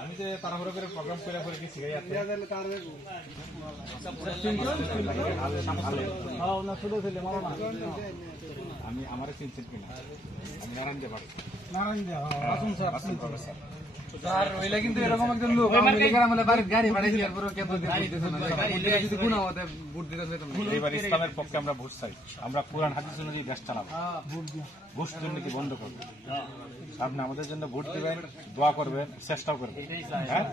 আমি যে তাড়াহুড়ো করে প্রোগ্রাম করে গেছি আমি আমার চিনছেন কিনা আমি নারায়ণ দেব কিন্তু এরকম একজন লোক গাড়ি ইসলামের পক্ষে আমরা ভোট চাই। আমরা কোরআন হাদিস অনুযায়ী দেশ চালাবো, ঘুষ দুর্নীতি বন্ধ করবো। আপনি আমাদের জন্য ভোট দিবেন, দোয়া করবেন, চেষ্টাও করবেন। হ্যাঁ।